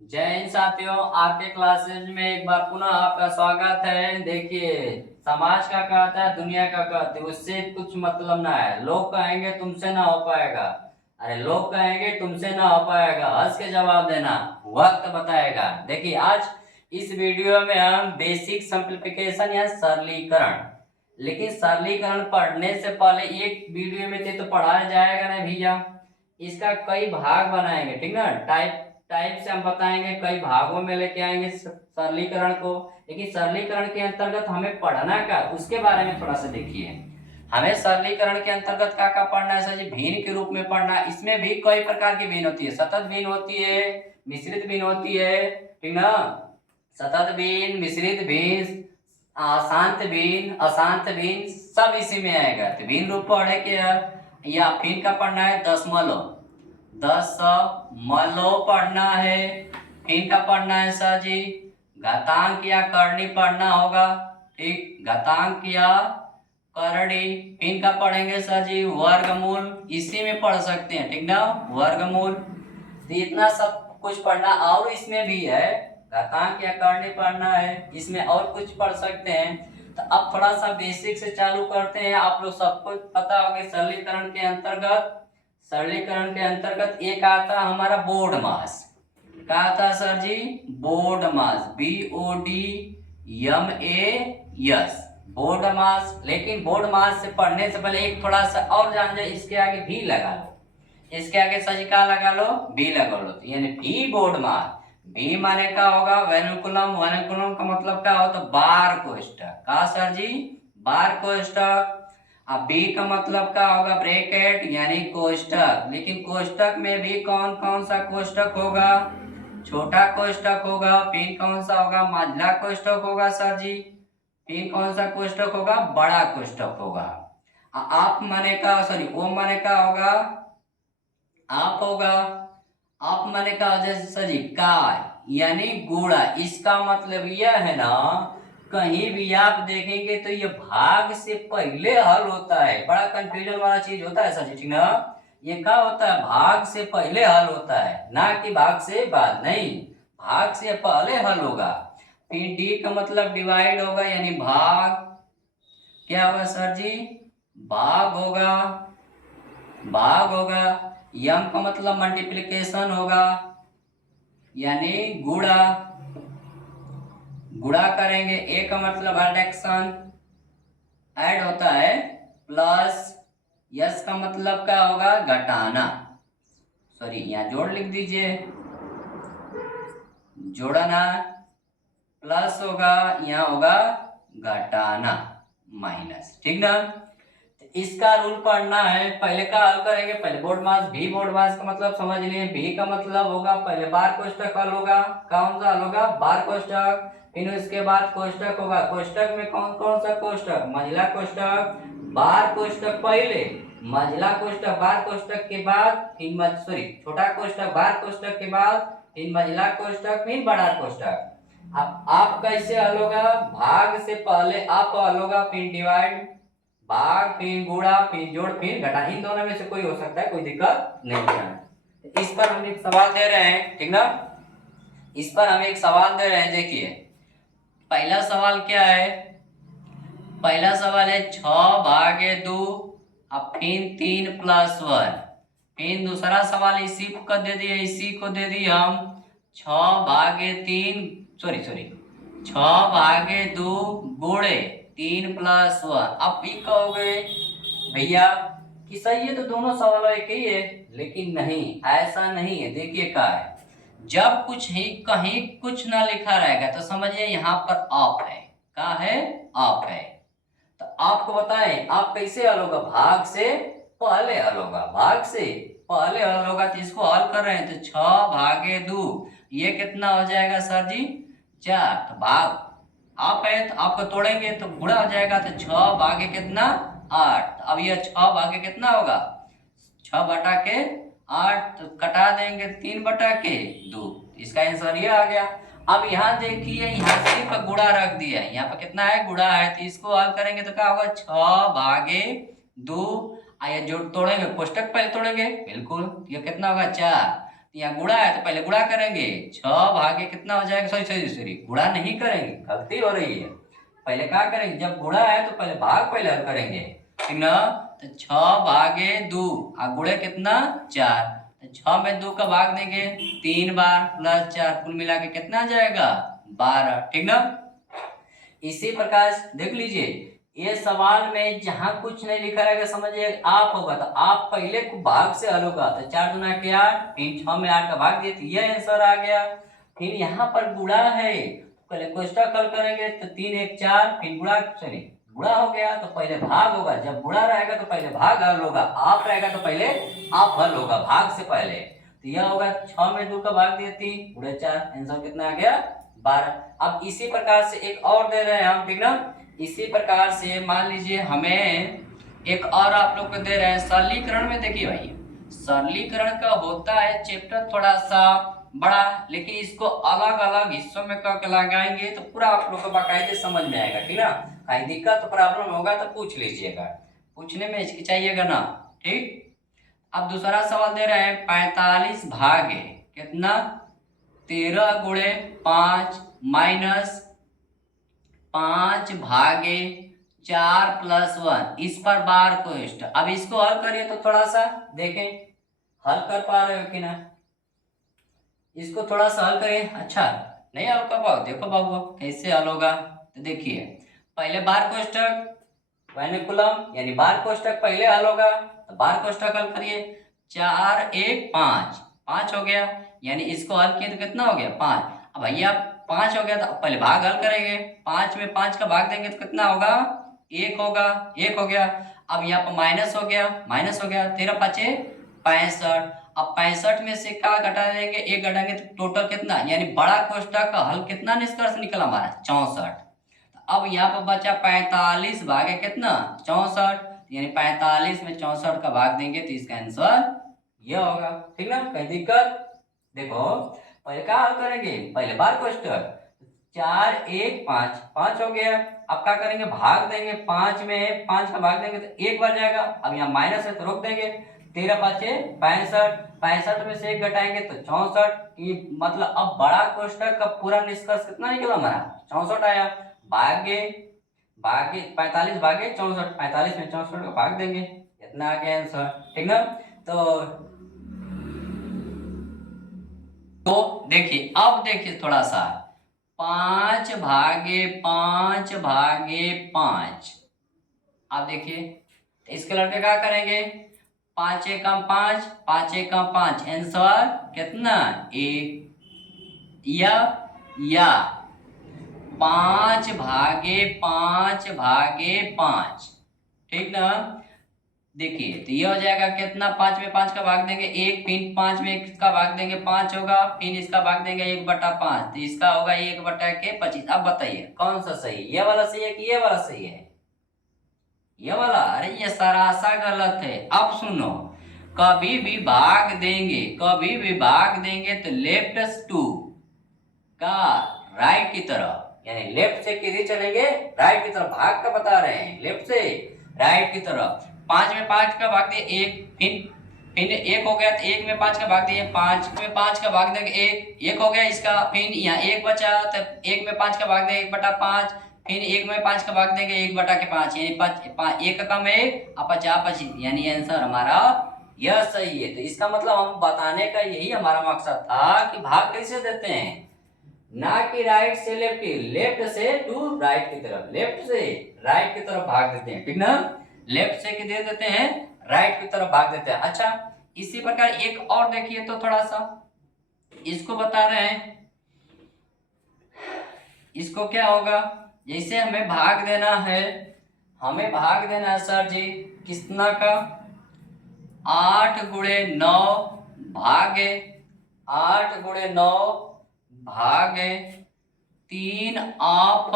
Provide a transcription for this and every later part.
जय हिंद साथियों, आपके क्लासेज में एक बार पुनः आपका स्वागत है। देखिए, समाज का कहता है, दुनिया का कहते है, उससे कुछ मतलब ना है। लोग कहेंगे तुमसे ना हो पाएगा, अरे लोग कहेंगे तुमसे ना हो पाएगा, हंस के जवाब देना, वक्त बताएगा। देखिए, आज इस वीडियो में हम बेसिक सिंप्लीफिकेशन या सरलीकरण, लेकिन सरलीकरण पढ़ने से पहले एक वीडियो में तो पढ़ाया जाएगा ना भैया, इसका कई भाग बनाएंगे, ठीक ना। टाइप टाइप से हम बताएंगे, कई भागों में लेके आएंगे सरलीकरण को। लेकिन सरलीकरण के अंतर्गत हमें पढ़ना क्या, उसके बारे में थोड़ा सा देखिए। हमें सरलीकरण के अंतर्गत क्या क्या पढ़ना है सर जी? भिन्न के रूप में पढ़ना है। इसमें भी कई प्रकार की भिन्न होती है, सतत भिन्न होती है, मिश्रित भिन्न होती है, ठीक ना। सतत भिन्न, मिश्रित भिन्न, अशांत भिन्न, अशांत भिन्न, सब इसी में आएगा। तो भिन्न रूप पढ़े के या भिन्न का पढ़ना है दशमलव, दशमलव पढ़ना है। फिर का पढ़ना है सर जी घातांक या करनी पढ़ना होगा, ठीक, घातांक या करनी। फिर का पढ़ेंगे सर जी वर्गमूल, इसी में पढ़ सकते हैं, ठीक ना, वर्गमूल। तो इतना सब कुछ पढ़ना, और इसमें भी है घातांक या करनी पढ़ना है, इसमें और कुछ पढ़ सकते हैं। तो अब थोड़ा सा बेसिक से चालू करते हैं। आप लोग सबको पता होगा सरलीकरण के अंतर्गत एक आता हमारा बोर्ड मास। क्या आता सर जी? बोर्ड मास, BODMAS, बोर्ड मास। लेकिन बोर्ड मास से पढ़ने से पहले एक थोड़ा सा और जान जाए, इसके आगे भी लगा लो, इसके आगे सर जी क्या लगा लो? भी लगा लो। तो यानी भी बोर्ड मास, भी माने का होगा वेनुकुलम, वेनुकुलम का मतलब क्या होता? बार कोष्ठक। का सर जी? बार कोष्ठक। अब बी का मतलब क्या होगा? ब्रैकेट यानी कोष्ठक। लेकिन कोष्ठक में भी कौन कौन सा कोष्ठक होगा? छोटा कोष्ठक होगा। फिर कौन सा होगा? मझला कोष्ठक होगा सर जी। फिर कौन सा कोष्ठक होगा? बड़ा कोष्ठक होगा। आप माने का, सॉरी, ओ माने का होगा आप होगा। आप माने का जैसे सर जी का यानी गुणा। इसका मतलब यह है ना, कहीं भी आप देखेंगे तो ये भाग से पहले हल होता है। बड़ा कंफ्यूजन वाला चीज होता है सर जी, ठीक ना। ये क्या होता है? भाग से पहले हल होता है, ना कि भाग से बाद, नहीं, भाग से पहले हल होगा। फिर डी का मतलब डिवाइड होगा, यानी भाग। क्या होगा सर जी? भाग होगा, भाग होगा। यम का मतलब मल्टीप्लिकेशन होगा, यानी गुणा, गुणा करेंगे। ए का मतलब एडिशन, ऐड होता है। प्लस यस का मतलब क्या होगा? घटाना, सॉरी यहाँ जोड़ लिख दीजिए, जोड़ना। प्लस होगा, यहाँ होगा घटाना, माइनस, ठीक ना। तो इसका रूल पढ़ना है। पहले का हल करेंगे, पहले बोर्ड मास, भी बोर्ड मास का मतलब समझ लिए। भी का मतलब होगा पहले बार कोष्ठक हल होगा। कौन सा हल होगा? बार कोष्ठक। फिर उसके बाद कोष्ठक होगा। कोष्ठक में कौन कौन सा कोष्ठक? महिला कोष्ठक, बार कोष्ठक पहले, महिला कोष्ठक बार कोष्ठक के बाद, फिर सॉरी छोटा कोष्ठक बार कोष्ठक के बाद, फिर महिला कोष्ठक, फिर बड़ा कोष्ठक। अब आप कैसे हल होगा? भाग से पहले आप हल होगा, फिर डिवाइड, भाग, फिर गुणा, फिर जोड़, फिर घटा। इन दोनों में से कोई हो सकता है, कोई दिक्कत नहीं है। इस पर हम एक सवाल दे रहे हैं, ठीक ना। इस पर हम एक सवाल दे रहे हैं, देखिए पहला सवाल क्या है? पहला सवाल है 6/2, अब फिर 3+1। फिर दूसरा सवाल इसी को दे दिए, इसी को दे दिए हम 6/3, सॉरी सॉरी 6/2 गुणे 3+1। अब भी कहोगे भैया कि सही है, तो दोनों सवाल एक ही है। लेकिन नहीं, ऐसा नहीं है। देखिए क्या है, जब कुछ ही कहीं कुछ ना लिखा रहेगा तो समझिए यहाँ पर ऑफ है। क्या है? ऑफ है। तो आपको बताएं आप कैसे हल होगा? भाग से पहले हल होगा, भाग से पहले हल होगा। तो इसको हल कर रहे हैं तो 6/2, ये कितना हो जाएगा सर जी? 4। तो भाग आप है तो आपको तोड़ेंगे तो गुणा हो जाएगा, तो 6 भागे कितना? 8। अब ये 6 भागे कितना होगा? 6/8। तो कटा देंगे 3/2, इसका आंसर ये आ गया। अब यहाँ देखिए, यहाँ सिर्फ गुणा रख दिया है, यहाँ पर कितना है? गुणा है। तो इसको हल करेंगे तो क्या होगा? 6/2। आइए जोड़ तोड़ेंगे, कोष्टक पहले तोड़ेंगे, बिल्कुल, ये कितना होगा? 4। यहाँ गुणा है तो पहले गुणा करेंगे, 6 भागे कितना हो जाएगा, सॉरी गुणा नहीं करेंगे, गलती हो रही है। पहले क्या करेंगे, जब गुणा है तो पहले भाग पहले हल करेंगे, ठीक ना। तो 6 भागे 2 और गुणे कितना 4, तो 6 में 2 का भाग देंगे 3 बार प्लस 4, कुल मिला के कितना आ जाएगा 12, ठीक ना। इसी प्रकार देख लीजिए, ये सवाल में जहां कुछ नहीं लिखा रहेगा समझिए आप होगा, तो आप पहले को भाग से हल होगा, तो 4 दूना 8, फिर 6 में 8 का भाग दिए तो यह आंसर आ गया। फिर यहाँ पर गुणा है, पहले कोष्टक हल करेंगे तो 3 1 4, फिर गुणा गुणा हो गया तो पहले भाग होगा, जब गुणा रहेगा तो पहले भाग हल होगा, आप रहेगा तो पहले आप हल होगा भाग से पहले। तो यह होगा 6 में 2 का भाग दिए 3 गुणे 4, आंसर कितना आ गया 12। अब इसी प्रकार से एक और दे रहे हैं हम, ठीक ना। इसी प्रकार से मान लीजिए हमें एक और आप लोग को दे रहे हैं सरलीकरण में। देखिए भाई, सरलीकरण का होता है चैप्टर थोड़ा सा बड़ा, लेकिन इसको अलग अलग हिस्सों में करके लगाएंगे तो पूरा आप लोग को बाकायदे समझ में आएगा, ठीक ना। कहीं दिक्कत तो प्रॉब्लम होगा तो पूछ लीजिएगा, पूछने में हिचकिचाइएगा ना, ठीक। अब दूसरा सवाल दे रहे हैं 45 भागे कितना 13 गुणे 5 माइनस 5 भागे 4 प्लस 1, इस पर बार कोष्ट। अब इसको हल करिए तो थोड़ा सा देखें हल कर पा रहे हो कि ना, इसको थोड़ा सा हल करिए। अच्छा नहीं हल कर पाओ, देखो बाबू कैसे हल होगा। तो देखिए पहले बार कोष्टक वैनिकुलम यानी बार कोष्टक पहले हल होगा, तो बार कोष्टक हल करिए, 4 1 5, 5 हो गया, यानी इसको हल किए तो कितना हो गया 5। अब भैया 5 हो गया तो पहले भाग हल करेंगे, 5 में 5 का भाग देंगे तो कितना होगा 1 होगा, 1 हो गया। अब यहाँ पर माइनस हो गया, 13 5 65। अब 65 में से क्या घटा देंगे, 1 घटाएंगे तो टोटल कितना, यानी बड़ा कोष्टक का हल कितना निष्कर्ष निकला हमारा 64। अब यहाँ पर बचा 45 भागे कितना 64, यानी 45 में 64 का भाग देंगे तो इसका आंसर यह होगा, ठीक ना। कहीं दिक्कत, देखो पहले क्या हल करेंगे, पहले बार कोष्टक 4 1 5, 5 हो गया। अब क्या करेंगे भाग देंगे, 5 में 5 का भाग देंगे तो 1 बार जाएगा, अब यहाँ माइनस है तो रोक देंगे, 13 5 65, 65 में से 1 घटाएंगे तो 64, मतलब अब बड़ा कोष्टक का पूरा निष्कर्ष कितना निकला हमारा 64 आया। भागे 45 भागे 64, 45 में 64 का भाग देंगे, इतना आ गया आंसर, ठीक ना। तो देखिए अब देखिए थोड़ा सा 5 भागे 5 भागे 5, आप देखिए इसके लड़के क्या करेंगे, 5 एकम 5, 5 एकम 5, आंसर कितना 1, या 5 भागे 5 भागे 5, ठीक ना। देखिए तो ये हो जाएगा कितना, 5 में 5 का भाग देंगे 1, फिर 5 में 1 का भाग देंगे 5 होगा, फिर इसका भाग देंगे 1/5, तो इसका होगा 1/25। अब बताइए कौन सा सही, ये वाला सही है कि ये वाला सही है, ये वाला। अरे ये सरासा गलत है। अब सुनो, कभी भी भाग देंगे तो लेफ्ट टू का राइट की तरफ, यानी लेफ्ट से किधर चलेंगे राइट की तरफ, भाग का बता रहे हैं लेफ्ट से राइट की तरफ। 5 में 5 का भाग दिए 1, फिर 1 हो गया तो 1 में 5 का भाग दिए 5 में 5 का भाग देंगे 1 हो गया इसका, फिर यहाँ 1 बचा तो 1 में 5 का भाग देंगे 1/5, फिर 1 में 5 का भाग देंगे 1/5, यानी 1 का कम 1 और 50, यानी आंसर हमारा यह सही है। तो इसका मतलब हम बताने का यही हमारा मकसद था कि भाग कैसे देते हैं, ना कि राइट से लेफ्ट, लेफ्ट से टू राइट की तरफ, लेफ्ट से राइट की तरफ भाग देते हैं, ठीक ना। लेफ्ट से दे देते हैं राइट की तरफ भाग देते हैं। अच्छा इसी प्रकार एक और देखिए तो थोड़ा सा इसको बता रहे हैं, इसको क्या होगा, जैसे हमें भाग देना है सर जी कितना का 8 गुणे 9 भागे 8 गुणे 9 भागे 3 ऑफ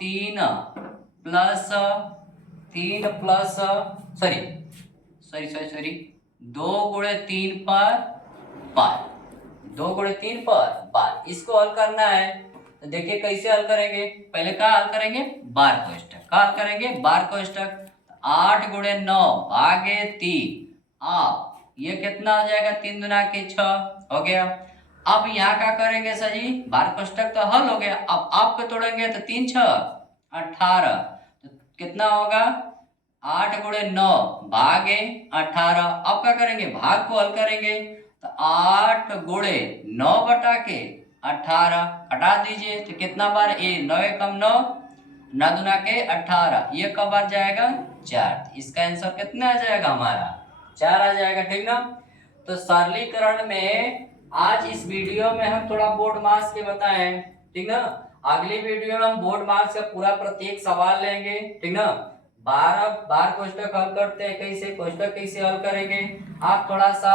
3 प्लस 2 गुणे 3 पर बार, 2 गुणे 3 पर बार, इसको हल करना है। तो देखिए कैसे हल करेंगे, पहले क्या हल करेंगे बार कोष्टक, क्या हल करेंगे बार कोष्टक। 8 गुणे 9 भागे 3 आप ये कितना हो जाएगा 3 दूना के 6 हो गया। अब यहाँ क्या करेंगे सर जी, बार कोष्टक तो हल हो गया, अब आपको तोड़ेंगे तो 3 6 18, तो कितना होगा 8 गुणे 9 भागे 18। अब क्या करेंगे, भाग को हल करेंगे तो 8 गुणे 9 बटा के 18 हटा दीजिए तो कितना बार, ए 9 एकम 9, 9 दूना के 18, ये कब बार जाएगा 4। इसका आंसर कितना आ जाएगा हमारा 4 आ जाएगा, ठीक ना। तो सरलीकरण में आज इस वीडियो में हम थोड़ा बोर्ड मास के बताएं, ठीक ना। अगली वीडियो में हम बोर्ड मास का पूरा प्रत्येक सवाल लेंगे, ठीक ना। बार कोष्टक हल करते हैं कैसे, कोष्टक कैसे हल करेंगे, आप थोड़ा सा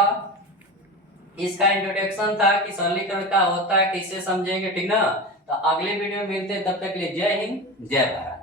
इसका इंट्रोडक्शन था कि सरलीकरण का होता है कैसे समझेंगे, ठीक ना। तो अगले वीडियो में मिलते हैं, तब तक के लिए जय हिंद जय भारत।